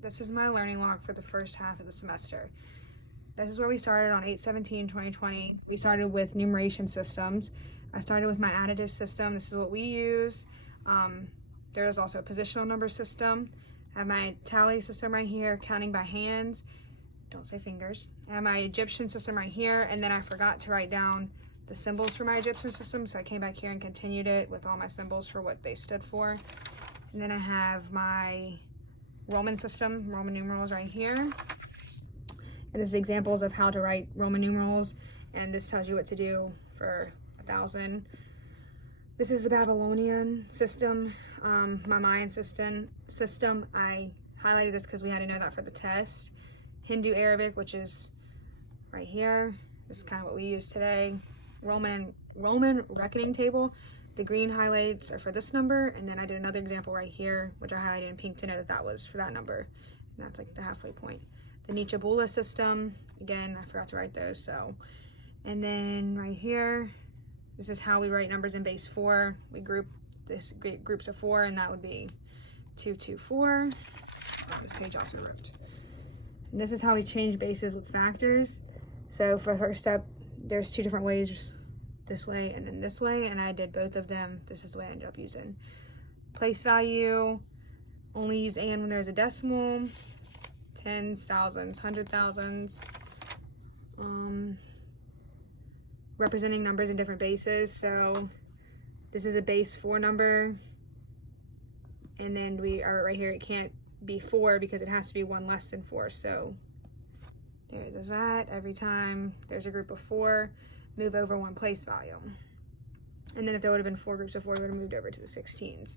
This is my learning log for the first half of the semester. This is where we started on 8/17/2020. We started with numeration systems. I started with my additive system. This is what we use. There is also a positional number system. I have my tally system right here, counting by hands. Don't say fingers. I have my Egyptian system right here, and then I forgot to write down the symbols for my Egyptian system, so I came back here and continued it with all my symbols for what they stood for. And then I have my Roman system, Roman numerals right here. And this is examples of how to write Roman numerals, and this tells you what to do for 1,000. This is the Babylonian system, my Mayan system. I highlighted this because we had to know that for the test. Hindu Arabic, which is right here. This is kind of what we use today. Roman reckoning table. The green highlights are for this number, and then I did another example right here, which I highlighted in pink to know that that was for that number. And that's like the halfway point. The Nichebula system, again, I forgot to write those, so. And then right here, this is how we write numbers in base 4. We group this groups of 4, and that would be 2, 2, 4. Oh, this page also ripped. And this is how we change bases with factors. So for the first step, there's 2 different ways, this way and then this way, and I did both of them. This is the way I ended up using. Place value, only use and when there's a decimal. Tens, thousands, 100,000s. Representing numbers in different bases. So this is a base 4 number, and then we are right here, it can't be 4 because it has to be 1 less than 4. So there's that. Every time there's a group of 4, move over 1 place value. And then if there would have been 4 groups of 4, we would have moved over to the 16s.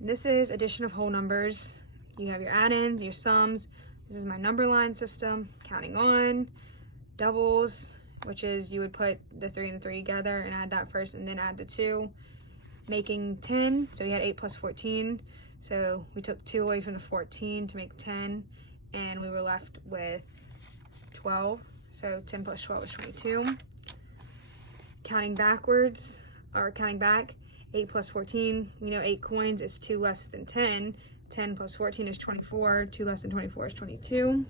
And this is addition of whole numbers. You have your add-ins, your sums. This is my number line system, counting on. Doubles, which is you would put the 3 and the 3 together and add that first and then add the 2. Making 10, so we had 8 plus 14. So we took 2 away from the 14 to make 10, and we were left with 12. So 10 plus 12 is 22. Counting backwards, or counting back, 8 plus 14, we know 8 coins is 2 less than 10. 10 plus 14 is 24, 2 less than 24 is 22.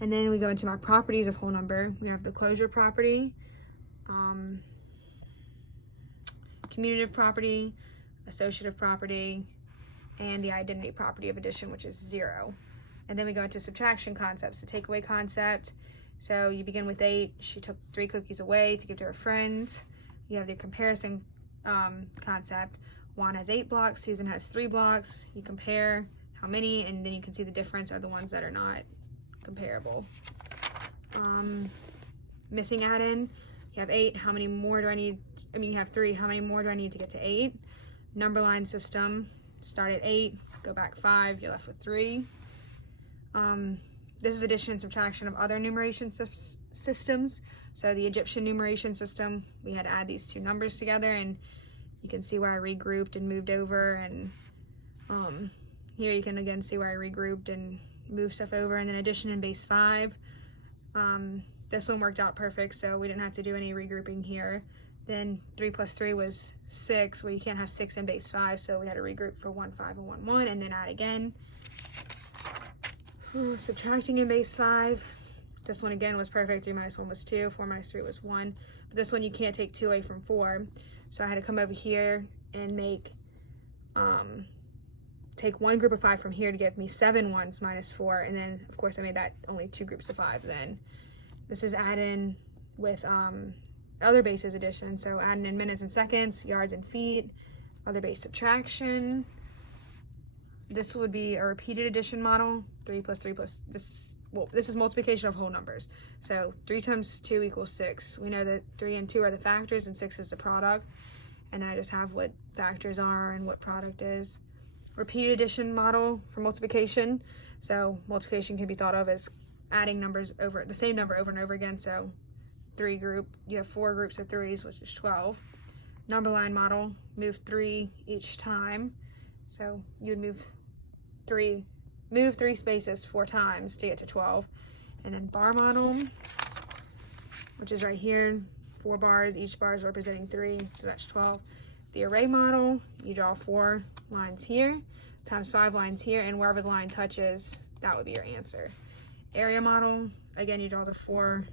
And then we go into my properties of whole number. We have the closure property, commutative property, associative property, and the identity property of addition, which is 0. And then we go into subtraction concepts, the takeaway concept. So you begin with 8. She took 3 cookies away to give to her friends. You have the comparison concept. Juan has 8 blocks, Susan has 3 blocks. You compare how many, and then you can see the difference are the ones that are not comparable. Missing add-in, you have 8, how many more do I need? You have 3, how many more do I need to get to 8? Number line system, start at 8, go back 5, you're left with 3. This is addition and subtraction of other numeration systems. So the Egyptian numeration system, we had to add these 2 numbers together, and you can see where I regrouped and moved over, and here you can again see where I regrouped and moved stuff over. And then addition in base 5, this one worked out perfect, so we didn't have to do any regrouping here. Then 3 plus 3 was 6. Well, you can't have 6 in base 5, so we had to regroup for 1, 5, and 1, 1, and then add again. Subtracting in base 5, this one again was perfect. 3 minus 1 was 2, 4 minus 3 was 1. But this one you can't take 2 away from 4, so I had to come over here and make take 1 group of 5 from here to give me 7 ones minus 4, and then of course I made that only 2 groups of 5. Then this is add in with other bases addition, so adding in minutes and seconds, yards and feet, other base subtraction. This would be a repeated addition model. 3 plus 3 plus this. Well, this is multiplication of whole numbers. So 3 times 2 equals 6. We know that 3 and 2 are the factors and 6 is the product. And then I just have what factors are and what product is. Repeated addition model for multiplication. So multiplication can be thought of as adding numbers over the same number over and over again. So you have 4 groups of 3s, which is 12. Number line model, move 3 each time. So you would move 3 spaces 4 times to get to 12. And then bar model, which is right here, 4 bars, each bar is representing 3, so that's 12. The array model, you draw 4 lines here. times 5 lines here, and wherever the line touches, that would be your answer. Area model, again, you draw the four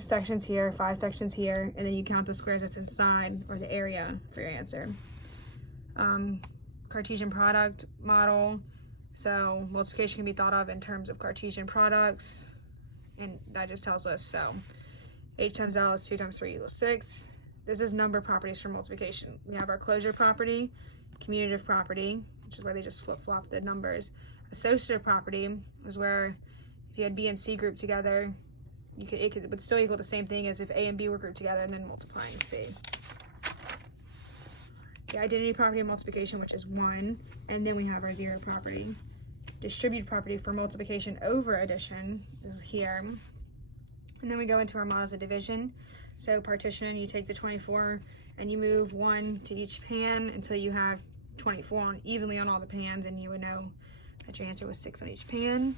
sections here, 5 sections here, and then you count the squares that's inside, or the area, for your answer. Cartesian product model, so multiplication can be thought of in terms of Cartesian products, and that just tells us, so h times l is 2 times 3 equals 6. This is number properties for multiplication. We have our closure property, commutative property, which is where they just flip-flop the numbers. Associative property is where if you had B and C grouped together, it would still equal the same thing as if A and B were grouped together and then multiplying C. The identity property of multiplication, which is 1, and then we have our zero property. Distributive property for multiplication over addition is here. And then we go into our models of division. So partition, you take the 24 and you move 1 to each pan until you have 24 evenly on all the pans, and you would know that your answer was 6 on each pan.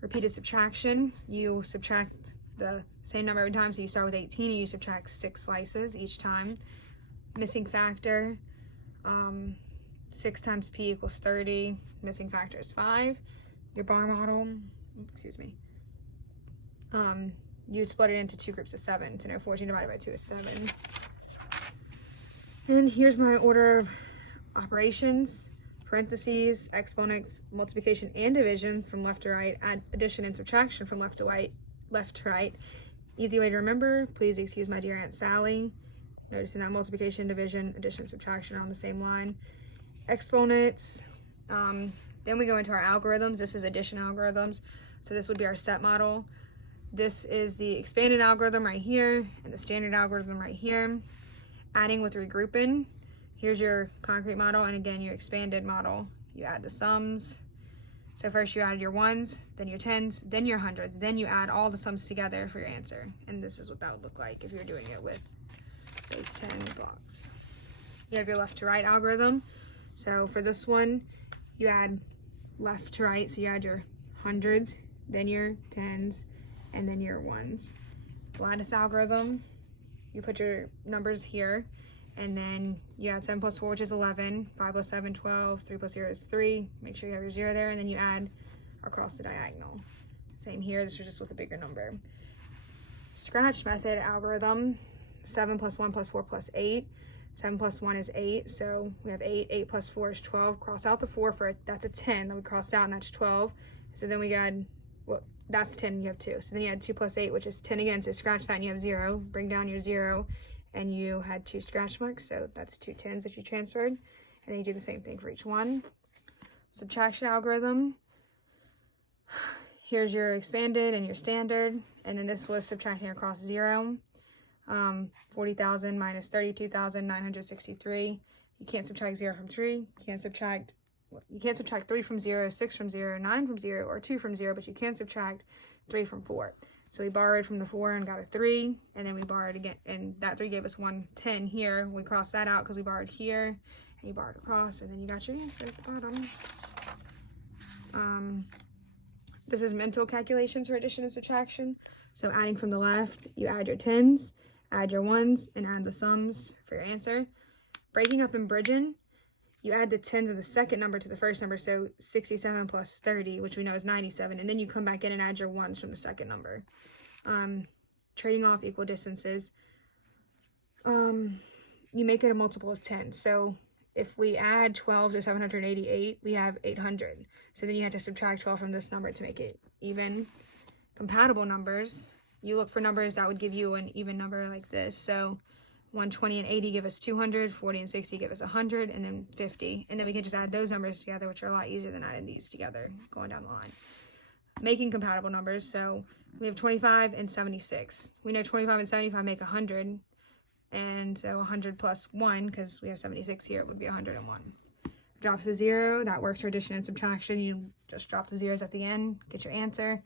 Repeated subtraction, you subtract the same number every time, so you start with 18 and you subtract 6 slices each time. Missing factor, 6 times p equals 30, missing factor is 5. Your bar model, you'd split it into 2 groups of 7 to know 14 divided by 2 is 7. And here's my order of operations: parentheses, exponents, multiplication and division from left to right, add addition and subtraction from left to right. Easy way to remember, please excuse my dear Aunt Sally. Noticing that multiplication, division, addition, subtraction are on the same line. Exponents, then we go into our algorithms. This is addition algorithms. So this would be our set model. This is the expanded algorithm right here and the standard algorithm right here. Adding with regrouping. Here's your concrete model, and again, your expanded model. You add the sums. So first you add your ones, then your tens, then your hundreds, then you add all the sums together for your answer. And this is what that would look like if you're doing it with those 10 blocks. You have your left to right algorithm. So for this one, you add left to right, so you add your hundreds, then your tens, and then your ones. Lattice algorithm, you put your numbers here, and then you add 7 plus 4, which is 11, 5 plus 7, 12, 3 plus 0 is 3. Make sure you have your 0 there, and then you add across the diagonal. Same here, this is just with a bigger number. Scratch method algorithm, 7 plus 1 plus 4 plus 8. 7 plus 1 is 8, so we have 8. 8 plus 4 is 12. Cross out the 4 for it, that's a 10. Then we crossed out, and that's 12. So then we got, well, that's 10, and you have 2. So then you add 2 plus 8, which is 10 again, so scratch that and you have 0. Bring down your 0, and you had 2 scratch marks, so that's 2 10s that you transferred. And then you do the same thing for each one. Subtraction algorithm. Here's your expanded and your standard, and then this was subtracting across 0. 40,000 minus 32,963. You can't subtract 0 from 3. You can't subtract 3 from 0, 6 from 0, 9 from 0, or 2 from 0, but you can subtract 3 from 4. So we borrowed from the 4 and got a 3, and then we borrowed again, and that 3 gave us 110 here. We crossed that out because we borrowed here, and you borrowed across, and then you got your answer at the bottom. This is mental calculations for addition and subtraction. So adding from the left, you add your tens, add your ones, and add the sums for your answer. Breaking up and bridging, you add the tens of the second number to the first number, so 67 plus 30, which we know is 97, and then you come back in and add your ones from the second number. Trading off equal distances, you make it a multiple of 10. So if we add 12 to 788, we have 800. So then you have to subtract 12 from this number to make it even. Compatible numbers, you look for numbers that would give you an even number like this. So 120 and 80 give us 200, 40 and 60 give us 100, and then 50. And then we can just add those numbers together, which are a lot easier than adding these together going down the line. Making compatible numbers, so we have 25 and 76. We know 25 and 75 make 100, and so 100 plus 1, because we have 76 here, would be 101. Drops to 0, that works for addition and subtraction. You just drop the zeros at the end, get your answer,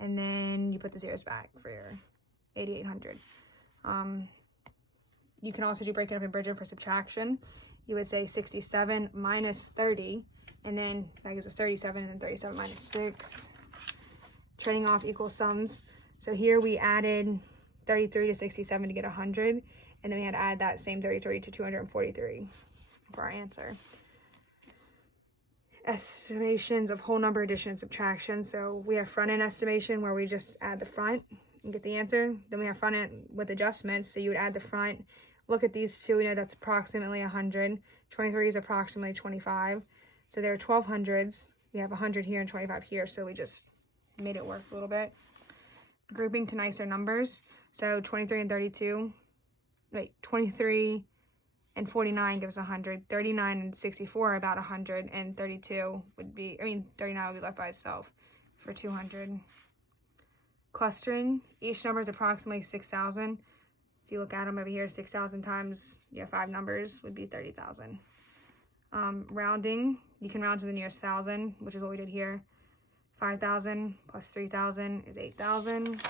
and then you put the zeros back for your 8,800. You can also do breaking up and bridging for subtraction. You would say 67 minus 30, and then that gives us 37, and then 37 minus 6. Trading off equal sums. So here we added 33 to 67 to get 100, and then we had to add that same 33 to 243 for our answer. estimations of whole number addition and subtraction. So we have front end estimation where we just add the front and get the answer. Then we have front end with adjustments. So you would add the front, look at these two, we know that's approximately 100. 23 is approximately 25. So there are 1200s. We have 100 here and 25 here. So we just made it work a little bit. Grouping to nicer numbers. So 23 and 32. Wait, 23 and 49 gives 100. 39 and 64 are about 100. And 32 would be, 39 would be left by itself for 200. Clustering. Each number is approximately 6,000. If you look at them over here, 6,000 times, you have 5 numbers, would be 30,000. Rounding. You can round to the nearest 1,000, which is what we did here. 5,000 plus 3,000 is 8,000.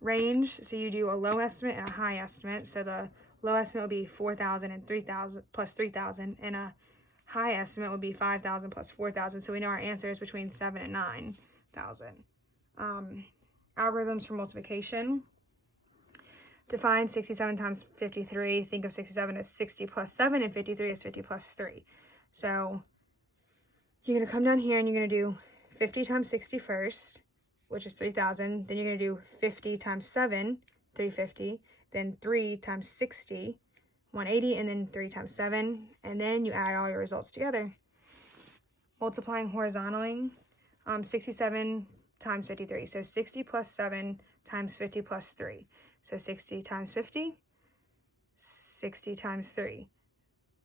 Range. So you do a low estimate and a high estimate. So the low estimate would be 4,000 and 3,000 plus 3,000, and a high estimate would be 5,000 plus 4,000. So we know our answer is between 7 and 9,000. Algorithms for multiplication. To find 67 times 53, think of 67 as 60 plus 7, and 53 as 50 plus 3. So you're going to come down here and you're going to do 50 times 60 first, which is 3,000. Then you're going to do 50 times 7, 350. Then 3 times 60, 180. And then 3 times 7. And then you add all your results together. Multiplying horizontally, 67 times 53. So 60 plus 7 times 50 plus 3. So 60 times 50, 60 times 3.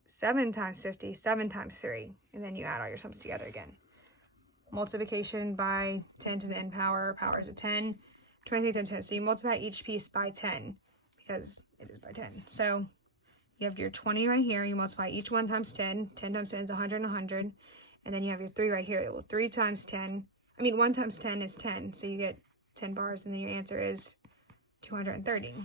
7 times 50, 7 times 3. And then you add all your sums together again. Multiplication by 10 to the n power, powers of 10. 23 times 10. So you multiply each piece by 10 because it is by 10. So you have your 20 right here. You multiply each one times 10. 10 times 10 is 100 and 100. And then you have your 3 right here. Well, 3 times 10. 1 times 10 is 10. So you get 10 bars, and then your answer is 230.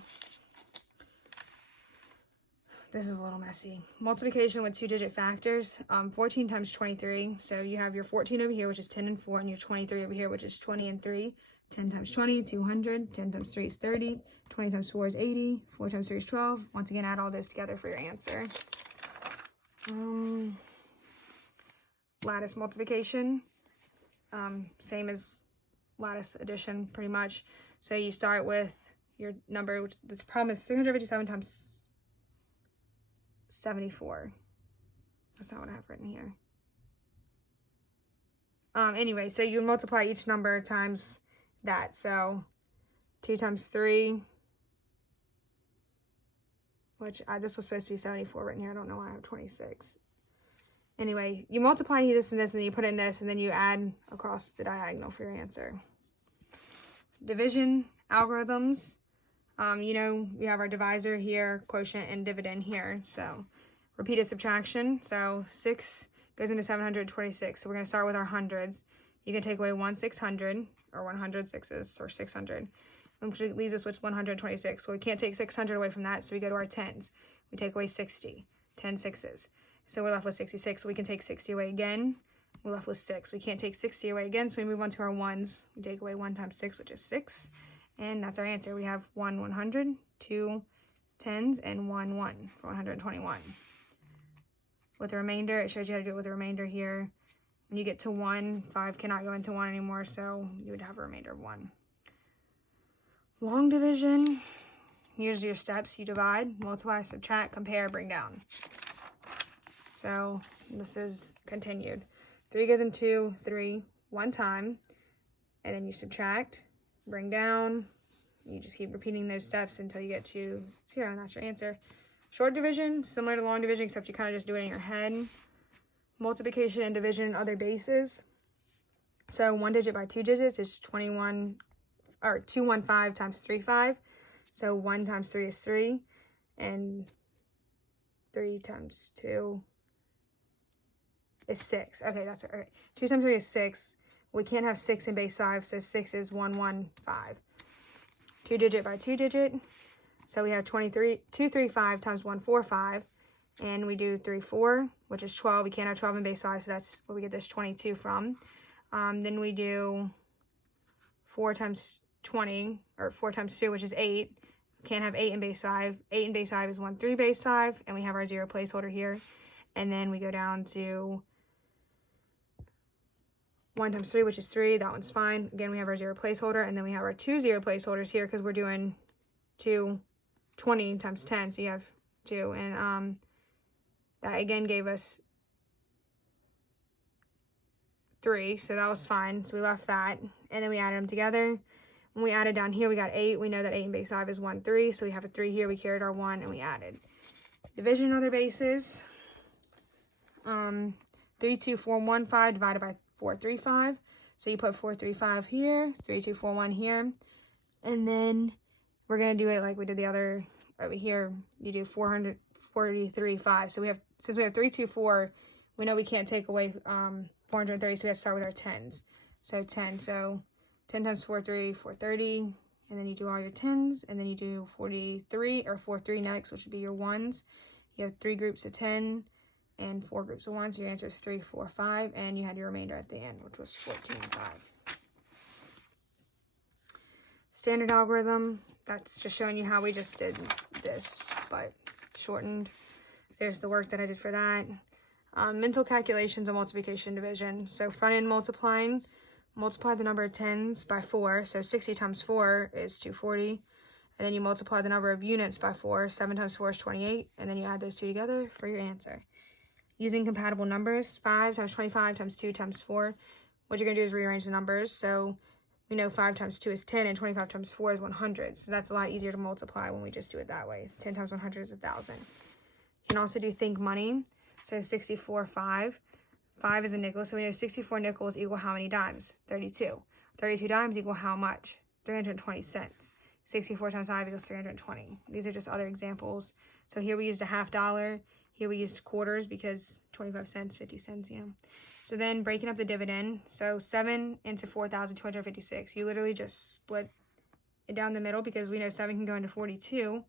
This is a little messy. Multiplication with 2-digit factors. 14 times 23. So you have your 14 over here, which is 10 and 4, and your 23 over here, which is 20 and 3. 10 times 20, 200. 10 times 3 is 30. 20 times 4 is 80. 4 times 3 is 12. Once again, add all those together for your answer. Lattice multiplication. Same as lattice addition, pretty much. So you start with your number, which this problem is 357 times 74. That's not what I have written here. Anyway, so you multiply each number times that. So 2 times 3, which this was supposed to be 74 written here. I don't know why I have 26. Anyway, you multiply this and this, and then you put in this, and then you add across the diagonal for your answer. Division algorithms. We have our divisor here, quotient, and dividend here. So repeated subtraction. So 6 goes into 726. So we're going to start with our hundreds. You can take away 1 600, or 100 sixes, or 600, which leaves us with 126. So we can't take 600 away from that, so we go to our tens. We take away 60, 10 sixes. So we're left with 66. So we can take 60 away again. We're left with 6. We can't take 60 away again, so we move on to our ones. We take away 1 times 6, which is 6. And that's our answer. We have 1 100, 2 tens, and 1 1 for 121. With the remainder, it shows you how to do it with the remainder here. When you get to 1, 5 cannot go into 1 anymore, so you would have a remainder of 1. Long division. Here's your steps. You divide, multiply, subtract, compare, bring down. So this is continued. 3 goes into 3 one time, and then you subtract, bring down. You just keep repeating those steps until you get to 0, and that's your answer. Short division, similar to long division, except you kind of just do it in your head. Multiplication and division and other bases. So 1 digit by 2 digits is 215 times 35. So 1 times 3 is 3, and 3 times 2 is 6. Okay, that's all right. 2 times 3 is 6. We can't have 6 in base 5, so 6 is 115. 2 digit by 2 digit. So we have 235 times 145, and we do 3 4, which is 12. We can't have 12 in base 5, so that's where we get this 22 from. Then we do 4 times 20, or 4 times 2, which is 8. Can't have 8 in base 5. 8 in base 5 is 1 3 base 5, and we have our 0 placeholder here. And then we go down to 1 times 3, which is 3. That one's fine. Again, we have our 0 placeholder, and then we have our 2 0 placeholders here because we're doing 220 times 10, so you have 2. And that again gave us 3, so that was fine. So we left that, and then we added them together. When we added down here, we got 8. We know that 8 in base 5 is 1, 3, so we have a 3 here. We carried our 1, and we added. Division of their bases. 3, 2, 4, 1, 5 divided by 4, 3, 5. So you put 4, 3, 5 here, 3, 2, 4, 1 here. And then we're going to do it like we did the other over here. You do 443, 5. So since we have 3, 2, 4, we know we can't take away 430, so we have to start with our 10s. So 10. So 10 times 4, 3, 430. And then you do all your 10s. And then you do 43 or 4, 3 next, which would be your 1s. You have 3 groups of 10 and 4 groups of 1. So your answer is 3, 4, 5. And you had your remainder at the end, which was 14, 5. Standard algorithm. That's just showing you how we just did this, but shortened. There's the work that I did for that. Mental calculations of multiplication and division. So front end multiplying. Multiply the number of 10s by 4. So 60 times 4 is 240. And then you multiply the number of units by 4. 7 times 4 is 28. And then you add those two together for your answer. Using compatible numbers, 5 times 25 times 2 times 4. What you're going to do is rearrange the numbers. So we know 5 times 2 is 10 and 25 times 4 is 100. So that's a lot easier to multiply when we just do it that way. 10 times 100 is 1,000. You can also do think money. So 64, 5. 5 is a nickel, so we know 64 nickels equal how many dimes? 32. 32 dimes equal how much? 320 cents. 64 times 5 equals 320. These are just other examples. So here we used a $50. Here we used quarters because 25 cents, 50 cents, you know. So then breaking up the dividend. So 7 into 4,256. You literally just split it down the middle because we know 7 can go into 42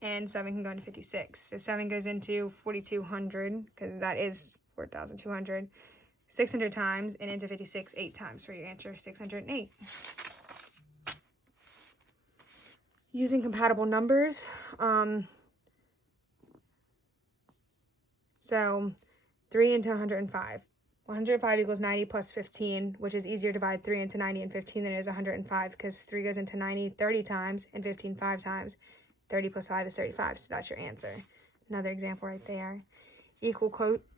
and 7 can go into 56. So 7 goes into 4,200 because that is 4,200, 600 times, and into 56 8 times for your answer, 608. Using compatible numbers, so 3 into 105. 105 equals 90 plus 15, which is easier to divide 3 into 90 and 15 than it is 105 because 3 goes into 90 30 times and 15 5 times. 30 plus 5 is 35, so that's your answer. Another example right there. Equal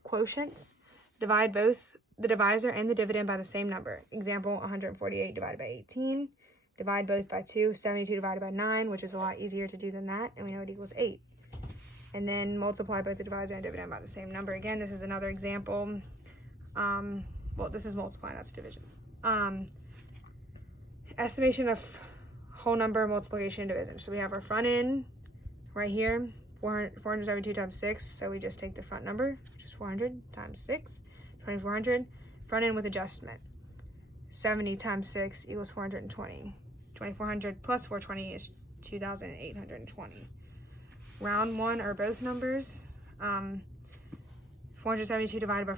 quotients. Divide both the divisor and the dividend by the same number. Example, 148 divided by 18. Divide both by 2. 72 divided by 9, which is a lot easier to do than that, and we know it equals 8. And then multiply both the divisor and dividend by the same number. Again, this is another example. Well, this is multiplying, that's division. Estimation of whole number, multiplication, and division. So we have our front end right here, 472 times 6. So we just take the front number, which is 400 times 6, 2400. Front end with adjustment. 70 times 6 equals 420. 2400 plus 420 is 2,820. Round 1 are both numbers. 472 divided by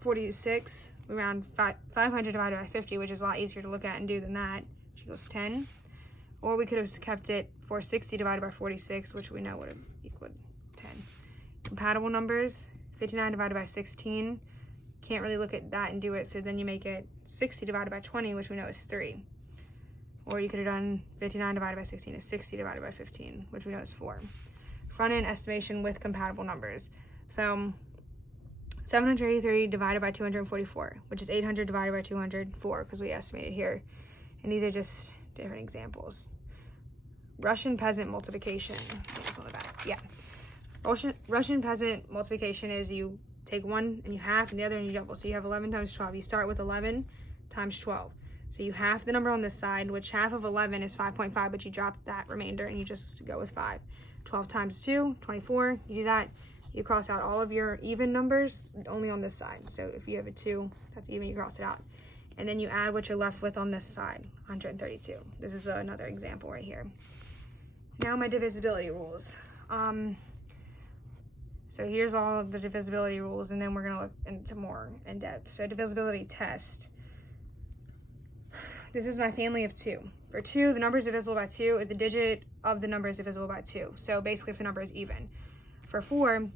46. We round 500 divided by 50, which is a lot easier to look at and do than that, which equals 10. Or we could have kept it 460 divided by 46, which we know would have equaled 10. Compatible numbers, 59 divided by 16. Can't really look at that and do it, so then you make it 60 divided by 20, which we know is 3. Or you could have done 59 divided by 16 is 60 divided by 15, which we know is 4. Front-end estimation with compatible numbers. So 783 divided by 244, which is 800 divided by 204, because we estimated here. And these are just different examples. Russian peasant multiplication. It's on the back. Yeah. Russian peasant multiplication is you take one and you half and the other and you double. So you have 11 times 12. You start with 11 times 12. So you half the number on this side, which half of 11 is 5.5, but you drop that remainder and you just go with 5. 12 times 2, 24. You do that. You cross out all of your even numbers only on this side. So if you have a 2, that's even, you cross it out. And then you add what you're left with on this side, 132. This is another example right here. Now my divisibility rules. So here's all of the divisibility rules, and then we're gonna look into more in depth. So divisibility test. This is my family of 2. For 2, the number is divisible by 2. It's a digit of the number is divisible by 2. So basically if the number is even. For 4,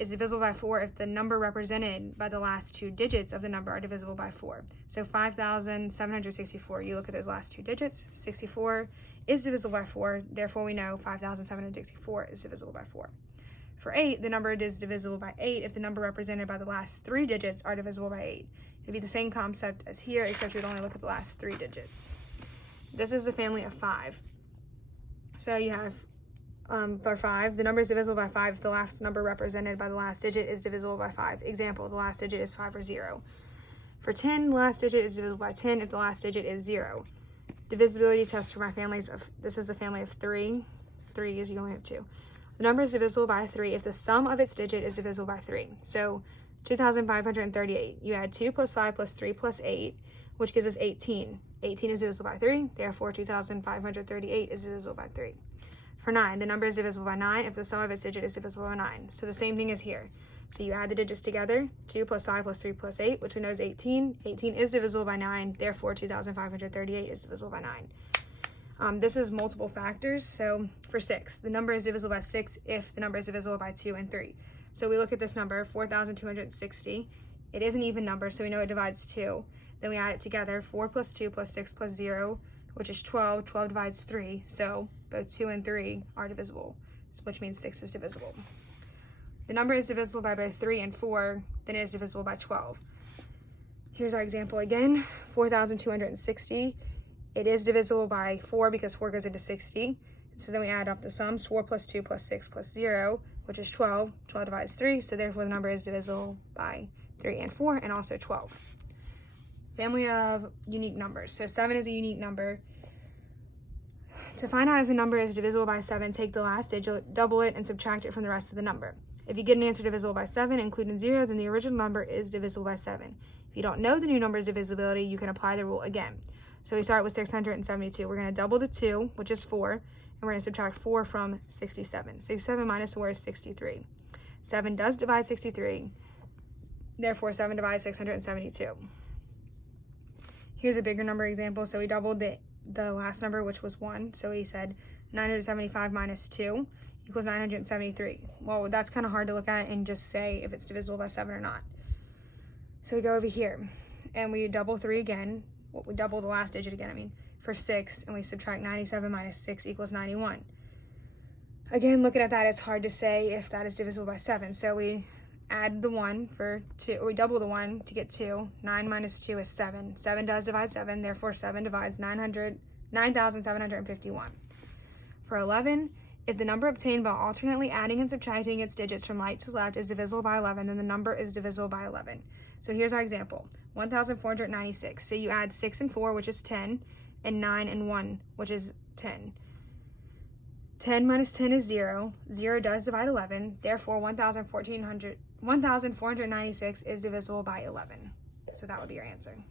is divisible by 4 if the number represented by the last two digits of the number are divisible by 4. So 5,764, you look at those last two digits, 64 is divisible by 4, therefore we know 5,764 is divisible by 4. For 8, the number is divisible by 8 if the number represented by the last three digits are divisible by 8. It'd be the same concept as here, except you'd only look at the last three digits. This is the family of 5. So you have, for 5, the number is divisible by 5 if the last number represented by the last digit is divisible by 5. Example, the last digit is 5 or 0. For 10, the last digit is divisible by 10 if the last digit is 0. Divisibility test for my families of, this is the family of 3. 3 is you only have 2. The number is divisible by 3 if the sum of its digit is divisible by 3. So 2,538. You add 2 plus 5 plus 3 plus 8, which gives us 18. 18 is divisible by 3, therefore 2,538 is divisible by 3. For 9, the number is divisible by 9 if the sum of its digit is divisible by 9. So the same thing as here. So you add the digits together, 2 plus 5 plus 3 plus 8, which we know is 18. 18 is divisible by 9, therefore 2,538 is divisible by 9. This is multiple factors. So for 6, the number is divisible by 6 if the number is divisible by 2 and 3. So we look at this number, 4,260. It is an even number, so we know it divides 2. Then we add it together, 4 plus 2 plus 6 plus 0, which is 12. 12 divides 3, so both 2 and 3 are divisible, which means 6 is divisible. The number is divisible by both 3 and 4, then it is divisible by 12. Here's our example again, 4,260. It is divisible by 4 because 4 goes into 60. So then we add up the sums, 4 plus 2 plus 6 plus 0, which is 12. 12 divides 3, so therefore the number is divisible by 3 and 4, and also 12. Family of unique numbers. So 7 is a unique number. To find out if the number is divisible by 7, take the last digit, double it, and subtract it from the rest of the number. If you get an answer divisible by 7, including 0, then the original number is divisible by 7. If you don't know the new number's divisibility, you can apply the rule again. So we start with 672. We're going to double the 2, which is 4, and we're going to subtract 4 from 67. 67 minus 4 is 63. 7 does divide 63, therefore 7 divides 672. Here's a bigger number example. So we doubled the last number, which was 1. So we said 975 minus 2 equals 973. Well, that's kind of hard to look at and just say if it's divisible by 7 or not. So we go over here, and we double 3 again. Well, we double the last digit again, for 6, and we subtract 97 minus 6 equals 91. Again, looking at that, it's hard to say if that is divisible by 7. So we add the 1 for 2, or we double the 1 to get 2. 9 minus 2 is 7. 7 does divide 7, therefore 7 divides 9,751. For 11, if the number obtained by alternately adding and subtracting its digits from right to left is divisible by 11, then the number is divisible by 11. So here's our example, 1,496. So you add 6 and 4, which is 10, and 9 and 1, which is 10. 10 minus 10 is 0. 0 does divide 11. Therefore, 1,496 is divisible by 11. So that would be your answer.